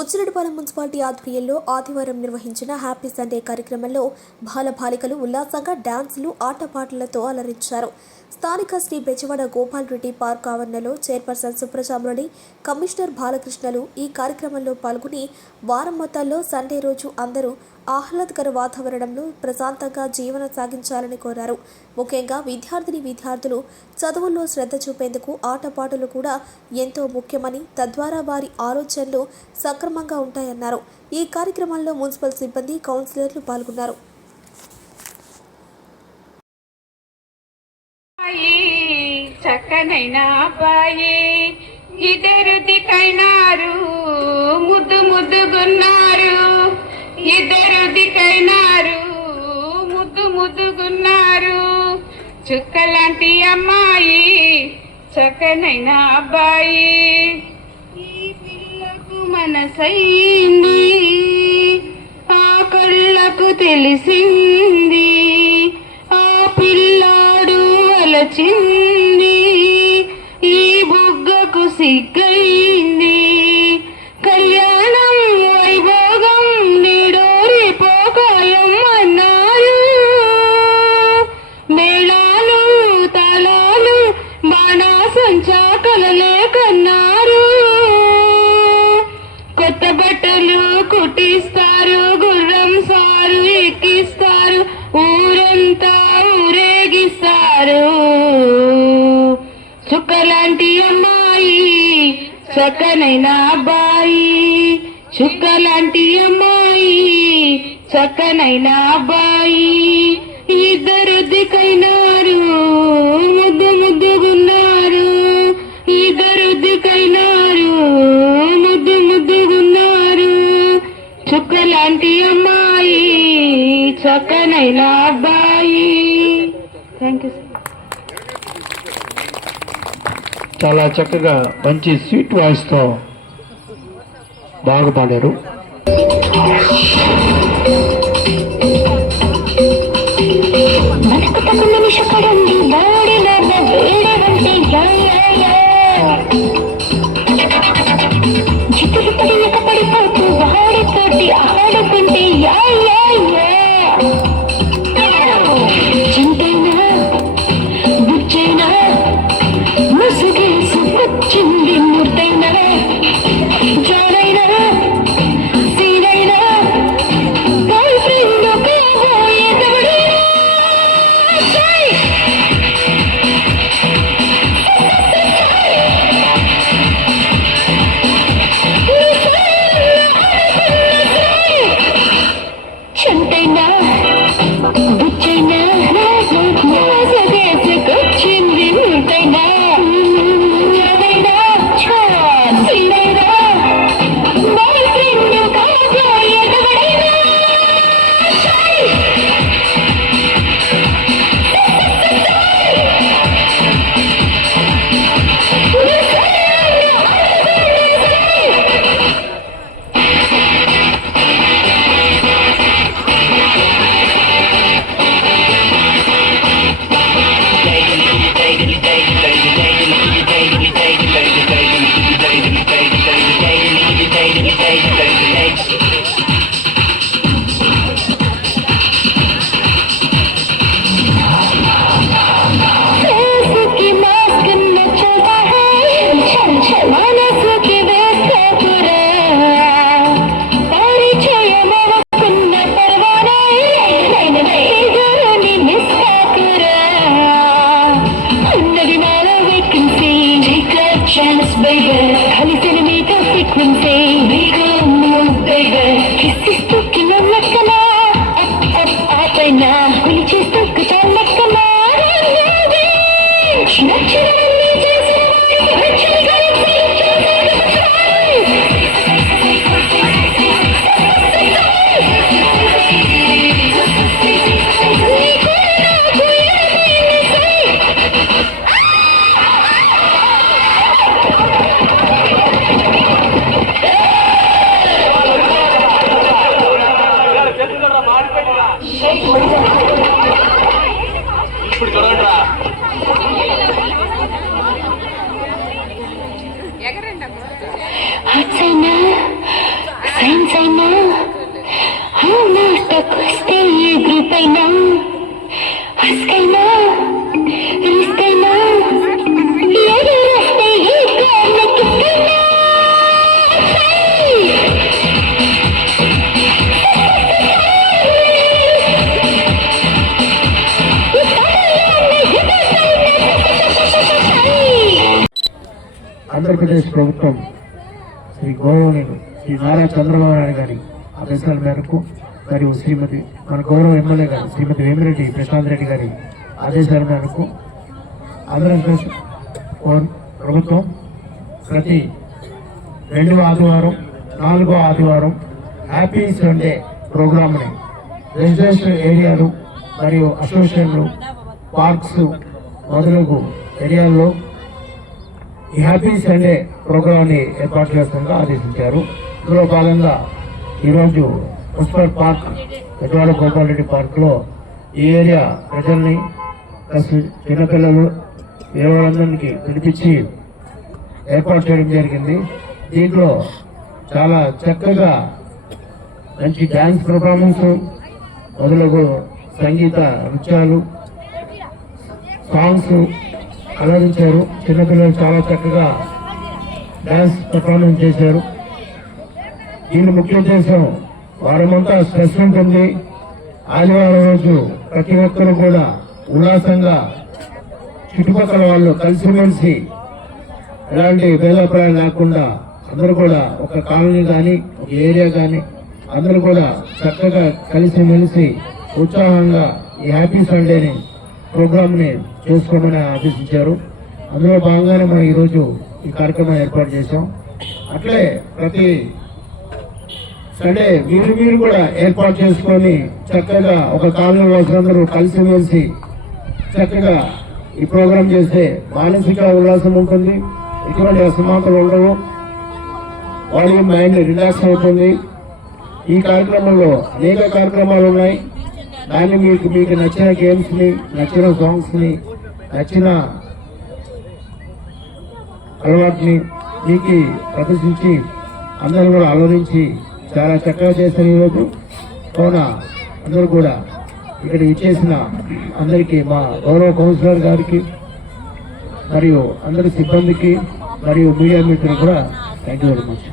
Buchireddypalem municipality ఆధ్వర్యంలో ఆదివారం నిర్వహించిన హ్యాపీ సండే కార్యక్రమంలో బాలబాలికలు ఉల్లాసంగా డాన్సులు ఆటపాటలతో అలరించారు. స్థానిక శ్రీ బెజవాడ గోపాల్ రెడ్డి పార్క్ ఆవరణలో చైర్పర్సన్ సుప్రజామురళి, కమిషనర్ బాలకృష్ణలు ఈ కార్యక్రమంలో పాల్గొని వారం మొత్తాల్లో సండే రోజు అందరూ ఆహ్లాదకర వాతావరణంలో ప్రశాంతంగా జీవనం సాగించాలని కోరారు. ముఖ్యంగా విద్యార్థులు చదువుల్లో శ్రద్ధ చూపేందుకు ఆటపాటలు కూడా ఎంతో ముఖ్యమని, తద్వారా వారి ఆలోచనలు సక్రమంగా ఉంటాయన్నారు. ఈ కార్యక్రమంలో మున్సిపల్ సిబ్బంది, కౌన్సిలర్లు పాల్గొన్నారు. చక్కనైనా అబ్బాయి ఇద్దరు దికైనారు, ముద్దు ముద్దుగున్నారు. ఇద్దరు దికైనారు, ముద్దు ముద్దుగున్నారు. చుక్కలాంటి అమ్మాయి చక్కనైనా అబ్బాయి. ఈ పిల్లకు మనసైంది, ఆ కళ్ళకు తెలిసింది. ఆ పిల్లాడు అలచింది, ఈ బుగ్గకు సిగ్గైంది. కళ్యాణం వైభోగం నిడోరి పోకాయం అన్నారు. మేళాలు తాళాలు బాణాసంచా కలలే కన్నారు. కొత్త బట్టలు కుట్టిస్తారు, గుర్రం సారు ఎక్కిస్తారు, ఊరంతా ఊరేగిస్తారు. చుక్కలాంటి అమ్మాయి చక్కనైన అబ్బాయి, చుక్కలాంటి అమ్మాయి చక్కనైన అబ్బాయి. ఇద్దరు దికైనారు, ముద్దు ముద్దుగున్నారు. ఇద్దరు దికైనారు, ముద్దు ముద్దుగున్నారు. చుక్కలాంటి అమ్మాయి చక్కనైన అబ్బాయి. Thank you sir. చాలా చక్కగా మంచి స్వీట్ వాయిస్తో బాగా పాడారు. పడిపోతూ వాడితోటి ఆడుకుంటే చింతైనా బుచ్చైనా ముసుగేసి వచ్చింది ముద్దైనా. జోడైనా సీడైనా బాయ్ ఫ్రెండ్ ఎదవడైనా ఆంధ్రప్రదేశ్ ప్రభుత్వం శ్రీ గౌరవనీయులు శ్రీ నారా చంద్రబాబు నాయుడు గారి ఆదేశాల మేరకు మరియు శ్రీమతి మన గౌరవ ఎమ్మెల్యే గారు శ్రీమతి వేమిరెడ్డి ప్రశాంత్ రెడ్డి గారి ఆదేశాల మేరకు ఆంధ్రప్రదేశ్ ప్రభుత్వం ప్రతి 2వ ఆదివారం 4వ ఆదివారం హ్యాపీ సండే ప్రోగ్రామ్ని రెసిడెన్షియల్ ఏరియాలు మరియు అసోసియేషన్లు పార్క్స్ మొదలగు ఏరియాల్లో ఈ హ్యాపీ సండే ప్రోగ్రామ్ని ఏర్పాటు చేస్తుండగా ఆదేశించారు. ఇందులో భాగంగా ఈరోజు మున్సిపల్ పార్క్ బెజవాడ గోపాల్ రెడ్డి పార్క్లో ఈ ఏరియా ప్రజల్ని ప్లస్ చిన్నపిల్లలు వాళ్ళందరికీ పిలిపించి ఏర్పాటు చేయడం జరిగింది. దీంట్లో చాలా చక్కగా మంచి డ్యాన్స్ పర్ఫార్మెన్స్ మొదలగు సంగీత నృత్యాలు సాంగ్స్ అలరించారు. చిన్నపిల్లలు చాలా చక్కగా డ్యాన్స్ పర్ఫార్మెన్స్ చేశారు. దీని ముఖ్య ఉద్దేశం వారమంతా స్ట్రెస్ ఉంటుంది. ఆదివారం రోజు ప్రతి ఒక్కరు కూడా ఉల్లాసంగా చుట్టుపక్కల వాళ్ళు కలిసిమెలిసి ఎలాంటి భేదాభిప్రాయం లేకుండా అందరూ కూడా ఒక కాలనీ కానీ ఒక ఏరియా కానీ అందరూ కూడా చక్కగా కలిసిమెలిసి ఉత్సాహంగా ఈ హ్యాపీ సండేని ప్రోగ్రామ్ని చేసుకోమని ఆదేశించారు. అందులో భాగంగానే మనం ఈరోజు ఈ కార్యక్రమం ఏర్పాటు చేశాం. అట్లే ప్రతి సండే మీరు కూడా ఏర్పాటు చేసుకొని చక్కగా ఒక కాలనీ వాళ్ళందరూ కలిసిమెలిసి చక్కగా ఈ ప్రోగ్రాం చేస్తే మానసిక ఉల్లాసం ఉంటుంది, ఎటువంటి అసమానతలు ఉండవు, వాళ్ళ మైండ్ రిలాక్స్ అవుతుంది. ఈ కార్యక్రమంలో అనేక కార్యక్రమాలు ఉన్నాయి. దాన్ని మీకు నచ్చిన గేమ్స్ని, నచ్చిన సాంగ్స్ని, నచ్చిన అలవాటుని మీకు ప్రదర్శించి అందరూ కూడా ఆలోచించి చాలా చక్కగా చేశారు ఈరోజు. కావున అందరూ కూడా ఇక్కడ ఇచ్చేసిన అందరికీ మా గౌరవ కౌన్సిలర్ గారికి మరియు అందరి సిబ్బందికి మరియు మీడియా మిత్రులకు కూడా థ్యాంక్ యూ వెరీ మచ్.